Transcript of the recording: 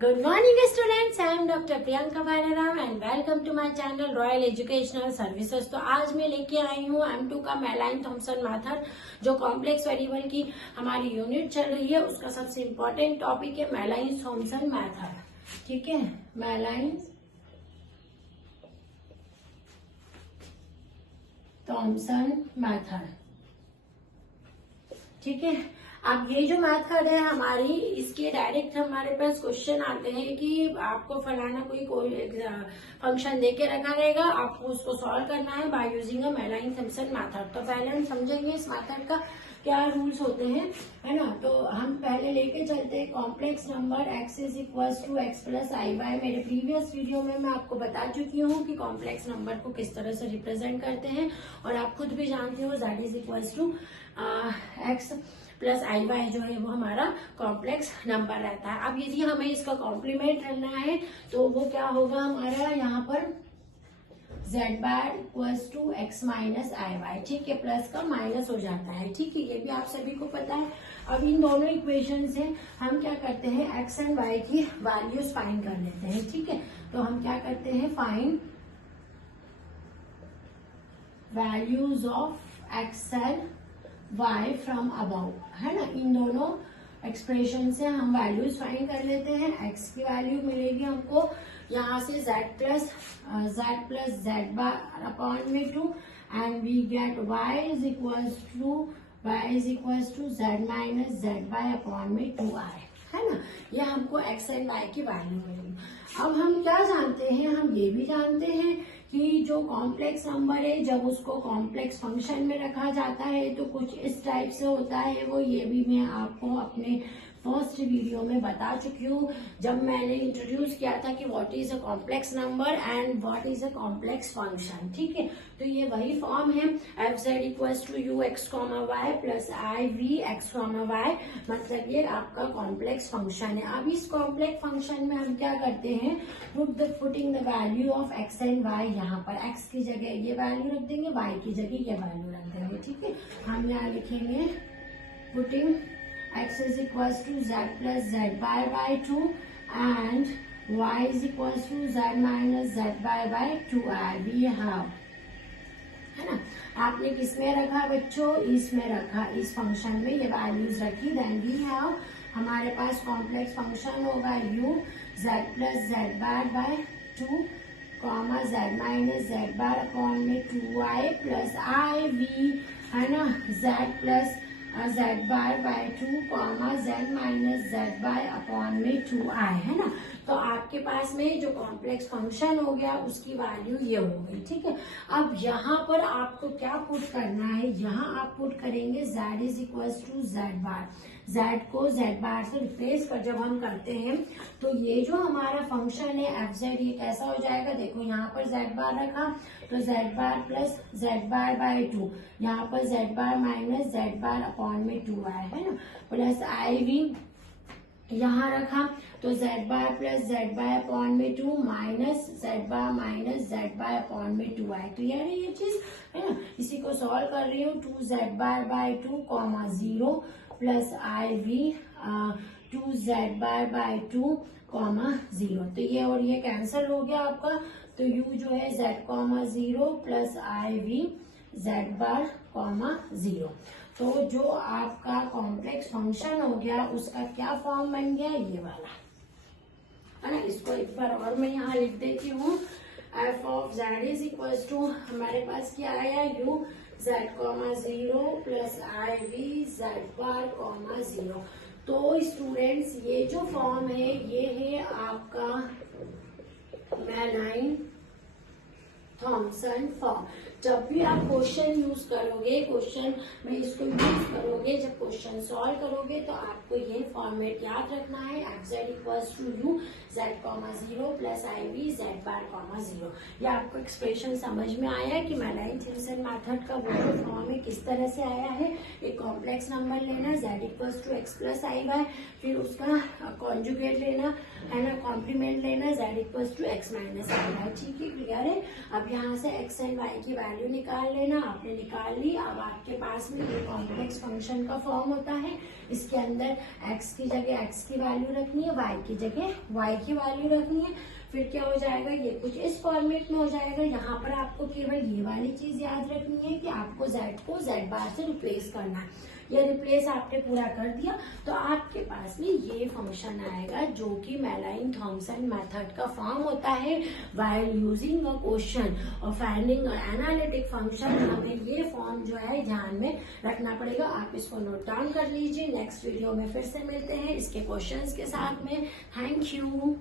Good morning students, I am Dr. Priyanka Bhairaram and welcome to my channel Royal Educational Services। तो आज मैं लेके आई हूँ M2 का मेलाइन थॉमसन मेथड, जो कॉम्प्लेक्स वेरिएबल की हमारी यूनिट चल रही है। उसका सबसे इम्पोर्टेंट टॉपिक है मेलाइन थॉमसन मेथड। ठीक है, मेलाइन थॉमसन मेथड। ठीक है, अब ये जो मेथड है हमारी, इसके डायरेक्ट हमारे पास क्वेश्चन आते हैं कि आपको फलाना कोई फंक्शन देके रखा रहेगा, आपको उसको सॉल्व करना है by using a Milne Thomson method. तो पहले हम समझेंगे इस मेथड का क्या रूल्स होते हैं, है ना। तो हम पहले लेके चलते हैं complex number x is equal to x plus I y. मेरे प्रीवियस वीडियो में मैं आपको बता चुकी हूँ कि कॉम्प्लेक्स नंबर को किस तरह से रिप्रेजेंट करते हैं, और आप खुद भी जानते हो z is equal to x plus I y जो है वो हमारा कॉम्प्लेक्स नंबर रहता है। अब यदि हमें इसका कॉम्प्लीमेंट करना है तो वो क्या होगा हमारा, यहाँ पर z bar equals to x minus i y. ठीक है, प्लस का माइनस हो जाता है। ठीक है, ये भी आप सभी को पता है। अब इन दोनों इक्वेशन से हम क्या करते हैं, x एंड y की वैल्यूज फाइंड कर लेते हैं। ठीक है, तो हम क्या करते हैं, find values of x and y from above, है ना। इन दोनों एक्सप्रेशन से हम वैल्यूज फाइंड कर लेते हैं। x की वैल्यू मिलेगी हमको यहाँ से z plus z bar upon में 2 and we get y is equals to z minus z by upon में 2i, है ना। ये हमको x एंड y की वैल्यू मिलेगी। अब हम क्या जानते हैं, हम ये भी जानते हैं कि जो कॉम्प्लेक्स नंबर है जब उसको कॉम्प्लेक्स फंक्शन में रखा जाता है तो कुछ इस टाइप से होता है। वो ये भी मैं आपको अपने फर्स्ट वीडियो में बता चुकी हूँ, जब मैंने इंट्रोड्यूस किया था कि what is a complex number and what is a complex function. ठीक है, तो ये वही फॉर्म है, F Z equals to U X comma Y plus I V X comma Y, मतलब ये आपका कॉम्प्लेक्स फंक्शन है। अब इस कॉम्प्लेक्स फंक्शन में हम क्या करते हैं, putting the value of X and Y. यहाँ पर एक्स की जगह ये वैल्यू रख देंगे, वाई की जगह ये वैल्यू रख देंगे। ठीक है, हम यहाँ लिखेंगे putting x is equals to z plus z bar by 2 and y is equals to z minus z bar by 2i we have, है ना। आपने किस में रखा बच्चों, इसमें रखा, इस फंक्शन में ये वैल्यूज रखी। देन वी हैव, हमारे पास कॉम्प्लेक्स फंक्शन होगा u z plus z bar by 2 comma z minus z bar upon में 2i प्लस i v, है ना, z plus z bar by 2 comma z minus z by upon में 2i, है ना। तो आपके पास में जो कॉम्प्लेक्स फंक्शन हो गया उसकी वैल्यू ये हो गई। ठीक है, अब यहाँ पर आपको क्या पुट करना है, यहाँ आप पुट करेंगे z is equal to z bar. z को z बार से रिप्लेस कर जब हम करते हैं तो ये जो हमारा फंक्शन है एफ जेड, ये कैसा हो जाएगा, देखो यहाँ पर z बार रखा तो z bar plus z bar by 2, यहाँ पर z बार माइनस z बार अपॉन में 2i, है ना, प्लस आई वी यहाँ रखा तो z bar plus z by upon में 2 minus z bar minus z by upon में 2i। क्लियर है ये चीज, है ना। इसी को सॉल्व कर रही हूँ, 2z bar by 2 comma 0 plus I V 2z bar by 2 comma 0। तो ये और ये कैंसिल हो गया आपका, तो u जो है z comma 0 plus I V z bar comma 0। तो जो आपका कॉम्प्लेक्स फंक्शन हो गया उसका क्या फॉर्म बन गया, ये वाला, है ना। इसको एक बार और मैं यहाँ लिख देती हूँ, F of Z is equal to, हमारे पास क्या आया, U Z comma 0 plus I V Z bar comma 0। तो स्टूडेंट्स ये जो फॉर्म है ये है आपका मेलाइन थॉमसन फॉर्म। जब भी आप क्वेश्चन यूज करोगे, क्वेश्चन में इसको यूज करोगे, जब क्वेश्चन सॉल्व करोगे तो आपको ये फॉर्मेट याद रखना है, F Z equals to U Z comma 0 plus I V Z bar comma 0। ये आपको एक्सप्रेशन समझ में आया कि मेलाइन थॉमसन मेथड का वो जो फॉर्म है किस तरह से आया है। एक कॉम्प्लेक्स नंबर लेना z equals to x plus I Y, फिर उसका कॉन्जुगेट लेना है ना, कॉम्प्लीमेंट लेना, z equals to x minus I. ठीक है, क्लियर है। अब यहाँ से x एंड y की वैल्यू निकाल लेना, आपने निकाल ली। अब आपके पास में ये कॉम्प्लेक्स फंक्शन का फॉर्म होता है, इसके अंदर x की जगह x की वैल्यू रखनी है, y की जगह y की वैल्यू रखनी है। फिर क्या हो जाएगा, ये कुछ इस फॉर्मेट में हो जाएगा। यहाँ पर आपको केवल ये वाली चीज याद रखनी है कि आपको z को z बार से रिप्लेस करना है। ये रिप्लेस आपने पूरा कर दिया तो आपके पास में ये फंक्शन आएगा जो कि मेलाइन थॉमसन मेथड का फॉर्म होता है। व्हाइल यूजिंग अ क्वेश्चन और फाइंडिंग एनालिटिक फंक्शन, हमें ये फॉर्म जो है ध्यान में रखना पड़ेगा। आप इसको नोट डाउन कर लीजिए। नेक्स्ट वीडियो में फिर से मिलते हैं इसके क्वेश्चंस के साथ में। Thank you.